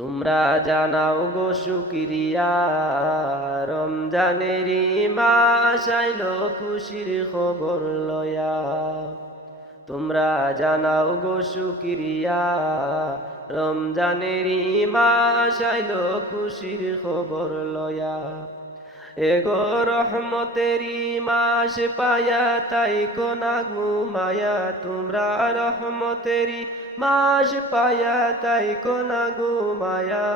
তোমরা জানাও গো শুকরিয়া, রমজানেরই মাস আইলো খুশির খবর লয়া। তোমরা জানাও গো শুকরিয়া, রমজানেরই মাস আইলো খুশির খবর লয়া। এগো রহমতেরই মাস পায়া তাই কোনা ঘুমায়া, তোমরা রহমতেরই মাস পায়া তাই কোনা ঘুমায়া।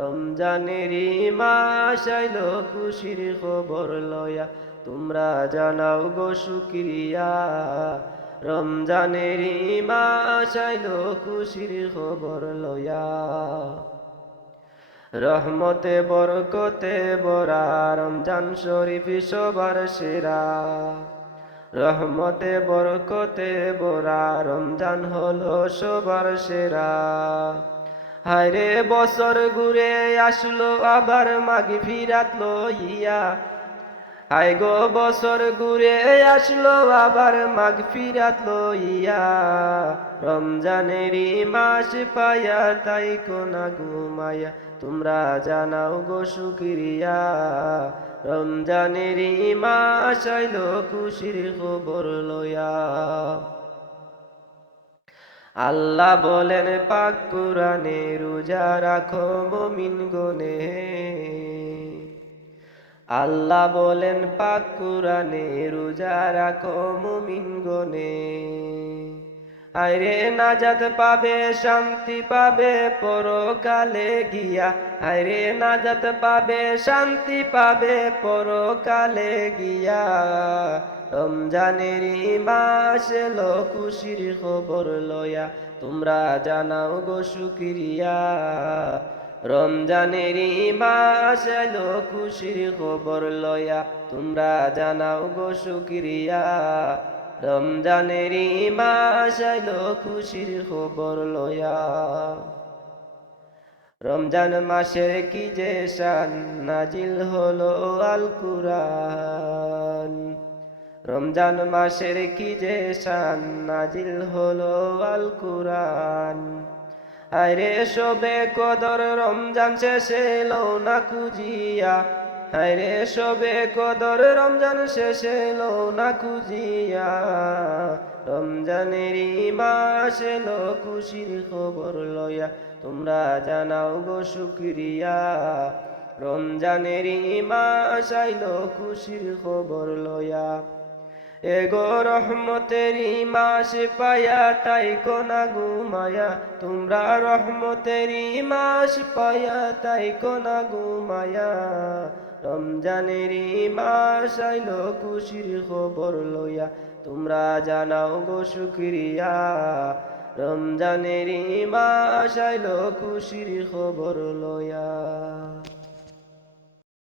রমজানেরই মাস আইলো খুশির খবর লয়া, তোমরা জানাও গো শুকরিয়া, রমজানেরই মাস আইলো খুশির খবর লয়া। রহমতে বরকতে বরা রমজান শরীফ সবার সেরা। রহমতে বরকতে বরা রমজান হলো সবার সেরা। হায়রে বছর ঘুরে আসলো আবার মাগফিরাত লইয়া। হায় গো বছর ঘুরে আসলো আবার মাগফিরাত লইয়া। রমজানেরই মাস পায়া তাই কোনা ঘুমায়া, তোমরা জানাও গো শুকরিয়া, রমজানেরই মাস আইলো খুশির খবর লয়া। আল্লাহ বলেন পাক কুরআনে, রোজা রাখো মুমিন গনে। আল্লাহ বলেন পাক কুরআনে, রোজা রাখো মুমিন গনে। আইরে নাজাত পাবে শান্তি পাবে পরকালে গিয়া। আইরে নাজাত পাবে শান্তি পাবে পরকালে গিয়া। রমজানেরই মাস এলো খুশির খবর লয়া, তোমরা জানাও গো শুকরিয়া, রমজানেরই মাস এলো খুশির খবর লয়া। তোমরা জানাও গো শুকরিয়া, রমজানেরই মাস আইলো খুশির খবর লয়া। রমজান মাসের কি যে শান, নাজিল হলো আল কুরআন। রমজান মাসের কি যে শান, নাজিল হলো আল কুরআন। হায়রে শবে কদর রমজান শেষে এলো না খুঁজিয়া। হায়রে শবে কদর রমজান শেষে এলো না খুঁজিয়া। রমজানেরই মাস এলো খুশির খবর লয়া, তোমরা জানাও গো শুকরিয়া, রমজানেরই মাস আইলো খুশির খবর লয়া। এগো রহমতেরই মাস পায়া তাই কোনা ঘুমায়া, তোমরা রহমতেরই মাস পায়া তাই কোনা ঘুমায়া। রমজানেরই মাস আইলো খুশির খবর লইয়া, তোমরা জানাও গো শুকরিয়া, রমজানেরই মাস আইলো খুশির খবর লইয়া।